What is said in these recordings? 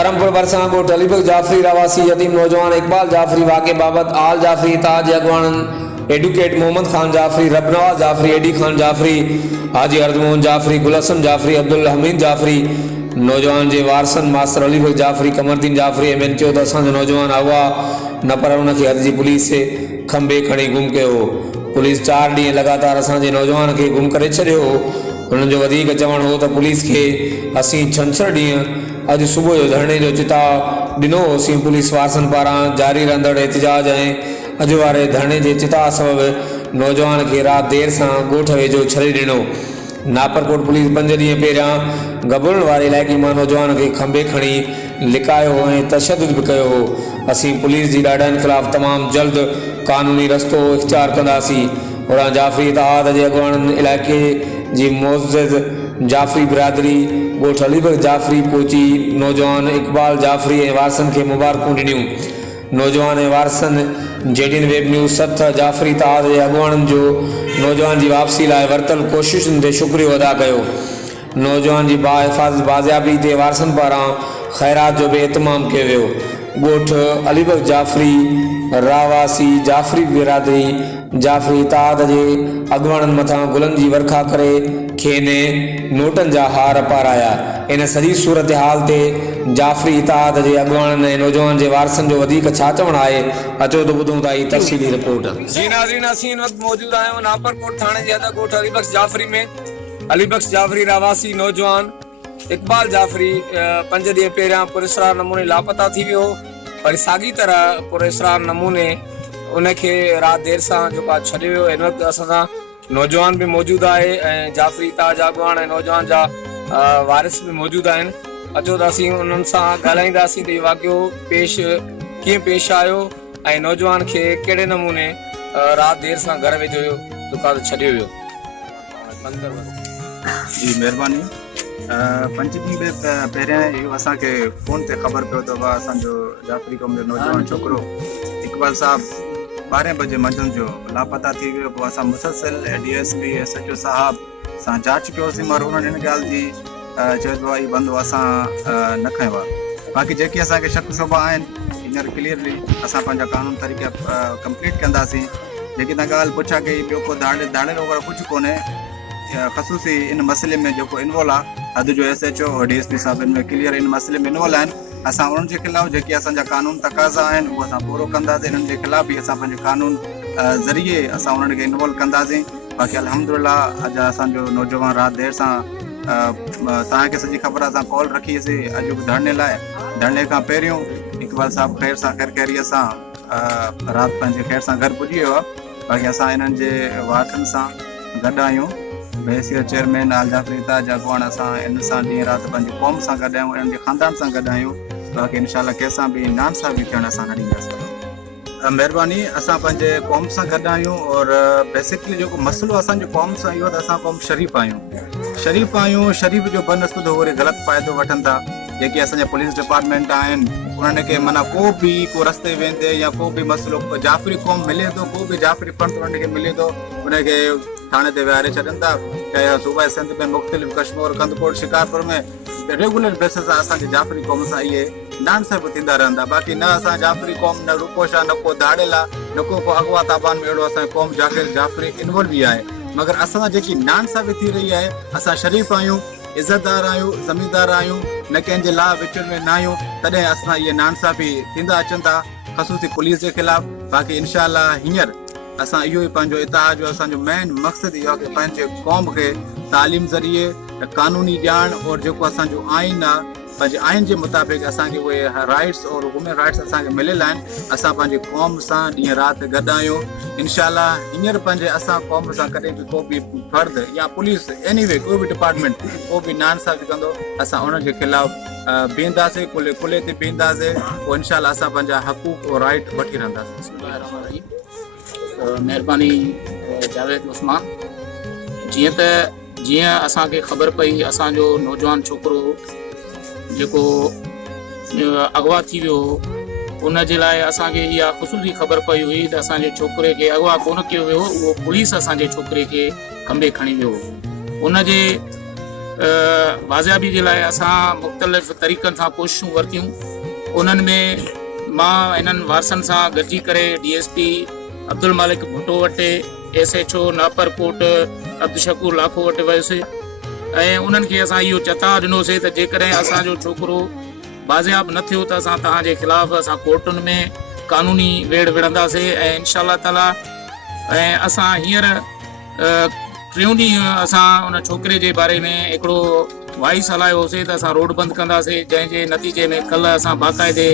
करमपुर बरसा ॻोठ अलीबग जाफरी रवासी यतीम नौजवान इकबाल जाफरी वाक़े बाबत आल जाफरी ताज अगवान एडवोकेट मोहम्मद खान जाफरी रबनवाज जाफरी एडी खान जाफरी हाजी अर्जमोहन जाफरी गुलसन जाफरी अब्दुल हमीद जाफरी नौजवान के वारसन मास्टर अलीबग जाफरी कमरदीन जाफरी एम चयो तो असो नौजवान अगवा न पर उनके हद की पुलिस से खंबे खड़ी गुम किया हो। पुलिस 4 ॾींहं लगातार असांजे नौजवान के गुम करे छॾियो हो। उन्हनि जो वधीक चवण हो तो पुलिस के असीं छंछर ॾींहं अॼु सुबुह जो धरणे जो चिता ॾिनो होसीं। पुलिस वारसन पारां जारी रहंदड़ एहतिजाज ऐं अॼु वारे धरणे जे चिता सबब नौजवान के रात देर सां ॻोठ वेझो छॾे ॾिनो। नापरकोट पुलिस 5 ॾींहं पहिरियां गबुरन वारे इलाइक़े मां नौजवान के खंबे खणी लिकायो ऐं तशद्दुद भी कयो हो। असीं पुलिस जी ॾाढनि खिलाफ़ तमामु जल्द कानूनी रस्तो इख्तियार कंदासीं। और जाफरी इतिहाद जे अॻवान इलाइक़े जी मोज़िज़ जाफरी बिरादरी ॻोठ अलीबग जाफरी पहुची नौजवान इकबाल जाफरी ऐं वारसन के मुबारकूं ॾिनियूं। नौजवान ऐं वारसन जेडीन वेब न्यूज़ 7 जाफरी इतिहाद जे अॻवाननि जो नौजवान जी वापसी लाइ वरतल कोशिशुनि ते शुक्रियो अदा कयो। नौजवान जी बाहिफ़ाज़त बाज़ियाबी ते वारसन पारां ख़ैरात जो बि एहतमाम कयो वियो। ॻोठ अलीबग जाफरी रावासी जाफरी बिरादरी जाफरी इतिहाद जे अॻवाननि मथां गुलनि जी वर्खा करे खेने नोटनि जा हार पाराया। इन सॼी सूरत हाल ते जाफरी इतिहाद जे अॻवाननि ऐं नौजवान जे वारसनि जो वधीक छा चवणु आहे, अचो तो ॿुधूं था ई तफ़सीली रिपोर्ट। जी नाज़रीन, असीं इन वक़्तु मौजूद आहियूं नापरकोट थाणे जे हद ॻोठ अलीबख्श जाफरी में। अलीबख्श जाफरी रावासी नौजवान इकबाल जाफरी 5 ॾींहं पहिरियां पुरस्रार नमूने लापता थी वियो। पर साॻी तरह पुरस्रार नमूने उनखे रात देर सां जेको छॾियो वियो। इन वक़्तु असां सां नौजवान भी मौजूद आहे ऐं जाफरी ताज अगवान ऐं नौजवान जा वारिस भी मौजूद आहिनि। अचो त असीं उन्हनि सां ॻाल्हाईंदासीं त इहो वाक़ियो कीअं पेश आयो ऐं नौजवान खे कहिड़े नमूने रात देर सां घर वेझो दुकान छॾियो वियो। जी महिरबानी। 5 ॾींहं पहिरियां इहो असांखे फ़ोन ते ख़बर पियो त असांजो जाफरी क़ौम जो नौजवान छोकिरो इकबाल साहब 12 बजे मंझंदि जो लापता थी वियो। पोइ असां मुसलसिल DSP SHO साहब सां जांच कयोसीं, मगर उन्हनि हिन ॻाल्हि जी चयो त हीउ बंदो असां न खयो आहे। बाक़ी जेके असांखे शक शुबा आहिनि हींअर क्लियरली असां पंहिंजा कानून तरीक़ा कंप्लीट कंदासीं। जेकी तव्हां ॻाल्हि पुछा की ॿियो को दाड़े वग़ैरह कुझु कोन्हे। ख़सूसी इन मसइले में जेको इन्वॉल्व आहे हद जो SHO और DSP साहब इन में क्लियर इन मसइले में इन्वॉल्व आहिनि। असां उन्हनि जे ख़िलाफ़ जेके असांजा कानून तक़ाज़ा आहिनि उहो असां पूरो कंदासीं। इन्हनि जे ख़िलाफ़ बि असां पंहिंजे कानून ज़रिए असां उन्हनि खे इन्वॉल्व कंदासीं। बाक़ी अल्हम्दुलिल्लाह अॼु असांजो नौजवान राति देर सां तव्हांखे सॼी ख़बर आहे, असां कॉल रखीसीं अॼु धरणे लाइ। धरणे खां पहिरियों इकबाल साहब ख़ैर सां ख़ैर ख़ैरियत सां राति पंहिंजे ख़ैर सां घर पुॼी वियो आहे। बाक़ी असां इन्हनि जे वारसनि सां गॾु आहियूं। बेसियर चेयरमैन आल जाफरी ताज अगवान असां इन सां ॾींहुं राति पंहिंजी क़ौम सां गॾु आहियूं, इन्हनि जे ख़ानदान सां गॾु आहियूं। बाक़ी इनशाला कंहिंसां बि नाइंसाफ़ी थियण असां न ॾींदासीं। महिरबानी। असां पंहिंजे क़ौम सां गॾु आहियूं और बेसिकली जेको मसइलो असांजे क़ौम सां इहो त असां क़ौम शरीफ़ आहियूं। शरीफ़ जो बनस्बत हो वरी ग़लति फ़ाइदो वठनि था। जेके असांजा पुलिस डिपार्टमेंट आहिनि उन्हनि खे माना को रस्ते वेंदे या को बि मसइलो जाफरी क़ौम मिले थो, को बि जाफरी फंड उन्हनि खे मिले थो, उनखे थाणे ते विहारे छॾनि था। चाहे सूबा सिंध में मुख़्तलिफ़ कश्मीर कंदकोट शिकारपुर में रेगुलर बेसिस सां असांजे जाफरी क़ौम सां इहे नाइंसाफ़ी थींदा रहंदा। बाक़ी न असां जाफरी क़ौम न रूपोशा न को दाड़ेल आहे न को अगवा ताबान में अहिड़ो असांजी क़ौम जाफरी इन्वॉल्व बि आहे। मगर असां जेकी नाइंसाफ़ी थी रही आहे, असां शरीफ़ आहियूं, इज़तदार आहियूं, ज़मीनदार आहियूं, न कंहिंजे लाइ विच में न आहियूं, तॾहिं असां इहे नाइंसाफ़ी थींदा अचनि था ख़सूसी पुलिस जे ख़िलाफ़। बाक़ी इनशाअल्लाह हींअर असां इहो ई पंहिंजो इतिहाद जो असांजो मेन मक़सदु इहो आहे की पंहिंजे क़ौम खे तालीम ज़रिए कानूनी ॼाण और जेको असांजो आइन आहे पंहिंजे आइन जे मुताबिक़ असांखे उहे राइट्स और ह्यूमन राइट्स असांखे मिलियल आहिनि। असां पंहिंजे क़ौम सां ॾींहुं राति गॾु आहियूं। इनशाअल्लाह हींअर पंहिंजे असां क़ौम सां कॾहिं बि को बि फर्द या पुलिस एनीवे कोई बि डिपार्टमेंट को बि नाइंसाफ़ी कंदो असां उन्हनि जे ख़िलाफ़ बीहंदासीं, कुल्हे ते बीहंदासीं। पोइ इनशाअल्लाह असां पंहिंजा हक़ूक़ और राइट वठी रहंदासीं। महिरबानी जावेद उस्मान। जीअं असांखे ख़बर पई असांजो नौजवान छोकिरो जेको अगवा थी वियो उन जे लाइ असांखे इहा ख़ुशूसी ख़बर पई हुई त असांजे छोकिरे खे अगवा कोन कयो वियो, उहो पुलिस असांजे छोकिरे खे खंबे खणी वियो। उन जे बाज़ियाबी जे लाइ असां मुख़्तलिफ़ तरीक़नि सां कोशिशूं वरितियूं। उन्हनि में मां इन्हनि वारसनि सां गॾिजी करे DSP अब्दुल मालिक भुट्टो वटि SHO नापरकोट अब्दुशकूर लाखो वटि वियुसि ऐं उन्हनि खे असां इहो चता ॾिनोसीं त जेकॾहिं असांजो छोकिरो बाज़ियाब न थियो त असां तव्हांजे ख़िलाफ़ु असां कोर्टुनि में क़ानूनी वेड़ विढ़ंदासीं ऐं इंशा अल्लाह ताला ऐं असां हींअर टियों ॾींहुं असां उन छोकिरे जे बारे में हिकिड़ो वॉइस हलायो होसीं त असां रोड बंदि कंदासीं, जंहिंजे नतीजे में कल्ह असां बाक़ाइदे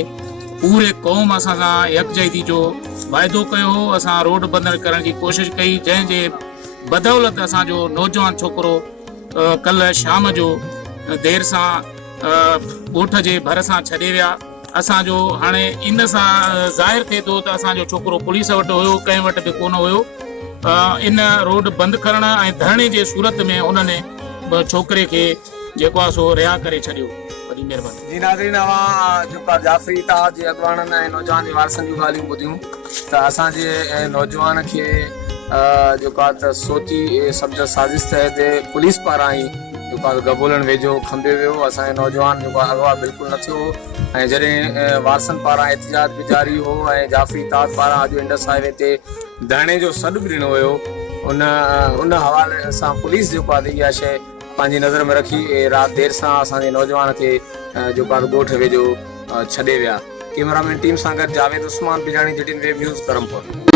पूरे क़ौम असां सां यकजहती जो वाइदो कयो हो। असां रोड बंदि करण जी कोशिशि कई, जंहिंजे बदौलत असांजो नौजवान छोकिरो कल्ह शाम जो देरि सां ॻोठ जे भर सां छॾे विया। असांजो हाणे इन सां ज़ाहिर थिए थो त असांजो छोकिरो पुलिस वटि हुयो, कंहिं वटि बि कोन हुयो। इन रोड बंदि करण ऐं धरणे जे सूरत में उन्हनि छोकिरे खे जेको आहे सो रिहा करे छॾियो। वॾी महिरबानी। जी नाज़रीन, अवां जेका जाफ़री ताज जे अॻवाननि ऐं नौजवान जे वारसनि जूं ॻाल्हियूं ॿुधियूं त असांजे नौजवान खे जेको आहे त सोची सम्झ साज़िश तहत पुलिस पारां ई जेको आहे गबोलण वेझो खंबे वियो। असांजो नौजवान जेको आहे अगवा बिल्कुलु न थियो ऐं जॾहिं वारसनि पारां एहतिजाज बि जारी हो ऐं जाफ़री ताज पारां अॼु इंडस हाईवे ते धरणे जो सॾु बि ॾिनो हुयो, उन हवाले सां पुलिस जेको आहे इहा शइ पंहिंजी नज़र में रखी राति देरि सां असांजे नौजवान खे जेको आहे ॻोठ वेझो छॾे विया। कैमरामैन टीम सां गॾु Javed Usman Bijani, GTN Web News, Karampur.